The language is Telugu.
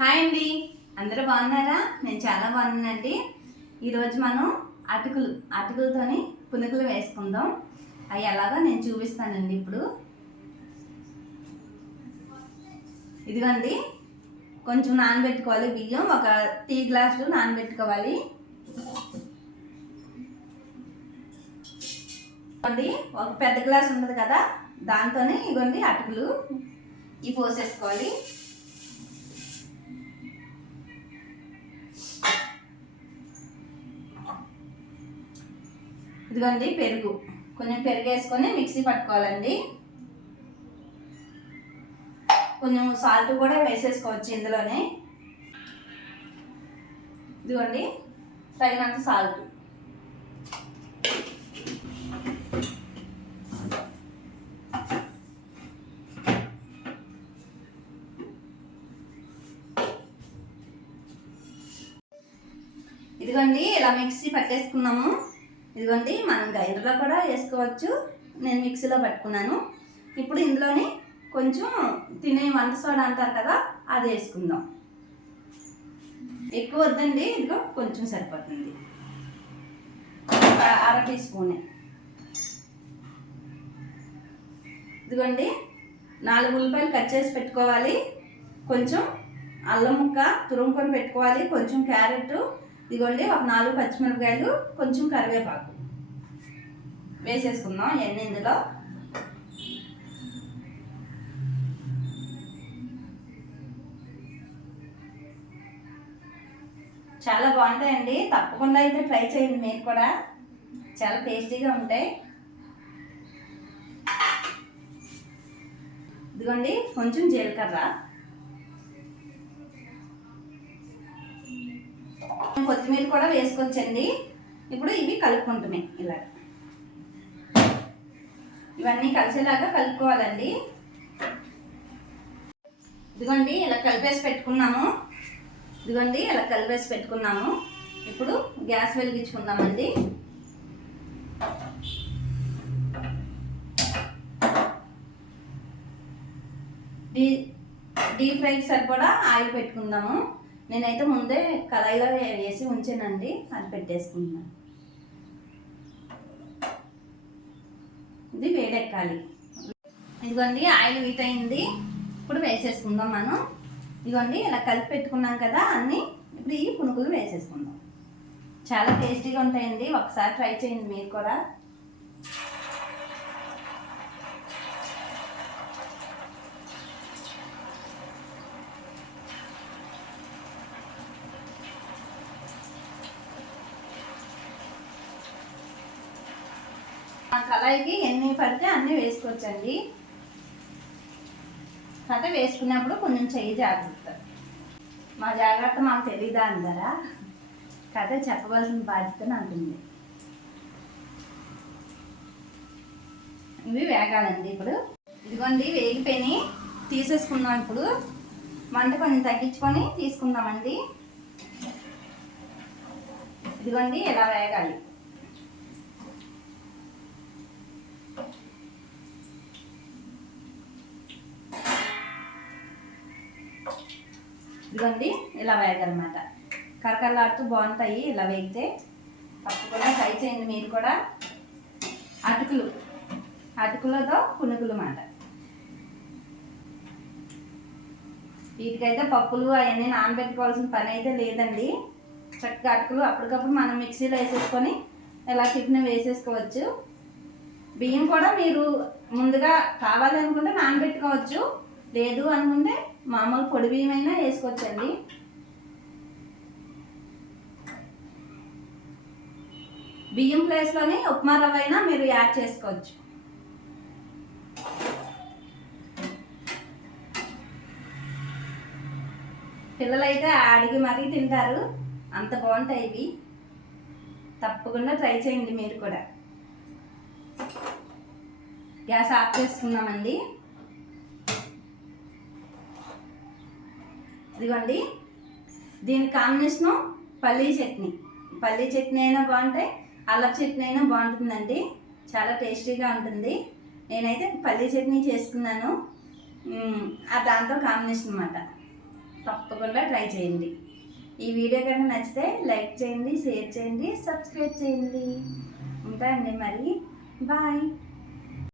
హాయ్ అండి. అందరూ బాగున్నారా? నేను చాలా బాగున్నానండి. ఈరోజు మనం అటుకులు అటుకులతోని పునుకులు వేసుకుందాం. అవి ఎలాగో నేను చూపిస్తానండి ఇప్పుడు. ఇదిగోండి. కొంచెం నానబెట్టుకోవాలి బియ్యం. ఒక టీ గ్లాసులు నానబెట్టుకోవాలి. ఇదిగోండి. ఒక పెద్ద గ్లాస్ ఉంటుంది కదా దాంతోనే ఇగోండి అటుకులు. ఇవి పోసేసుకోవాలి. ఇదిగోండి పెరుగు. కొంచెం పెరుగు వేసుకొని మిక్సీ పట్టుకోవాలండి. కొంచెం సాల్ట్ కూడా వేసేసుకోవచ్చు ఇందులోనే. ఇదిగోండి తగినంత సాల్ట్. ఇదిగోండి ఇలా మిక్సీ పట్టేసుకున్నాము. ఇదిగోండి మనం గ్రైండర్లో కూడా వేసుకోవచ్చు. నేను మిక్సీలో పట్టుకున్నాను. ఇప్పుడు ఇందులోని కొంచెం తినే వంట సోడా అంటారు కదా అది వేసుకుందాం. ఎక్కువ వద్దండి ఇదిగో కొంచెం సరిపోతుంది ఒక అర టీ స్పూనే. ఇదిగోండి నాలుగు ఉల్లిపాయలు కట్ చేసి పెట్టుకోవాలి. కొంచెం అల్లం ముక్క తురుముకొని పెట్టుకోవాలి. కొంచెం క్యారెట్ ఇదిగోండి ఒక నాలుగు పచ్చిమిరపకాయలు కొంచెం కరివేపాకు. వేసేసుకుందాం ఎన్ని ఇందులో? చాలా బాగుంటాయండి. తప్పకుండా అయితే ట్రై చేయండి మీరు కూడా. చాలా టేస్టీగా ఉంటాయి. ఇదిగోండి కొంచెం జీలకర్ర. కూడా వేసుకోవచ్చండి ఇప్పుడు ఇవి కలుపుకుంటున్నాయి ఇలా. ఇవన్నీ కలిసేలాగా కలుపుకోవాలండి. ఇదిగోండి ఇలా కలిపేసి పెట్టుకున్నాము ఇదిగోండి ఇలా కలిపేసి పెట్టుకున్నాము ఇప్పుడు గ్యాస్ వెలిగించుకుందామండి. డీ డీప్ ఫ్రైకి సరిపడా ఆయిల్ పెట్టుకుందాము. నేనైతే ముందే కళాయిలో వేసి ఉంచానండి. అది పెట్టేసుకుంటున్నాను ఇది వేడెక్కాలి. ఇదిగోండి ఆయిల్ వీట్ అయింది. ఇప్పుడు వేసేసుకుందాం మనం. ఇదిగోండి ఇలా కలిపి పెట్టుకున్నాం కదా అన్నీ ఇప్పుడు ఈ పునుకులు వేసేసుకుందాం. చాలా టేస్టీగా ఉంటాయండి. ఒకసారి ట్రై చేయండి మీరు కూడా. కళాయికి ఎన్ని పడితే అన్నీ వేసుకోవచ్చండి. కథ వేసుకున్నప్పుడు కొంచెం చెయ్యి జాగ్రత్త. మా జాగ్రత్త మాకు తెలీదా అందరా? కథ చెప్పవలసిన బాధ్యత నాకుంది. ఇవి వేగాలండి ఇప్పుడు. ఇదిగోండి వేగిపోయి తీసేసుకుందాం ఇప్పుడు. మంట కొంచెం తగ్గించుకొని తీసుకుందామండి. ఇదిగోండి ఇలా వేగాలి? ఇదండి ఇలా వేయాలన్నమాట. కరకరలాడుతూ బాగుంటాయి ఇలా వేగితే. తప్పకుండా ట్రై చేయండి మీరు కూడా. అటుకులు. అటుకులతో పునుకులు మాట వీటికైతే పప్పులు అవన్నీ నానబెట్టుకోవాల్సిన పని అయితే లేదండి. చక్కగా అటుకులు అప్పటికప్పుడు మనం మిక్సీలో వేసేసుకొని ఇలా టిఫిన్ వేసేసుకోవచ్చు. బియ్యం కూడా మీరు ముందుగా కావాలనుకుంటే నానబెట్టుకోవచ్చు. లేదు అనుకుంటే మామూలు పొడి బియ్యమైనా వేసుకోవచ్చండి. బియ్యం ప్లేస్లోనే ఉప్మా రవ్వ అయినా మీరు యాడ్ చేసుకోవచ్చు. పిల్లలైతే అడిగి మరీ తింటారు. అంత బాగుంటాయి ఇవి. తప్పకుండా ట్రై చేయండి మీరు కూడా. గ్యాస్ ఆఫ్ చేసుకున్నామండి ఇదిగోండి. దీని కాంబినేషను పల్లీ చట్నీ. పల్లీ చట్నీ అయినా బాగుంటాయి అల్లం చట్నీ అయినా బాగుంటుందండి. చాలా టేస్టీగా ఉంటుంది. నేనైతే పల్లీ చట్నీ చేసుకున్నాను. ఆ దాంతో కాంబినేషన్ అనమాట తప్పకుండా ట్రై చేయండి. ఈ వీడియో కనుక నచ్చితే లైక్ చేయండి షేర్ చేయండి సబ్స్క్రైబ్ చేయండి. ఉంటాయండి మరి. బాయ్.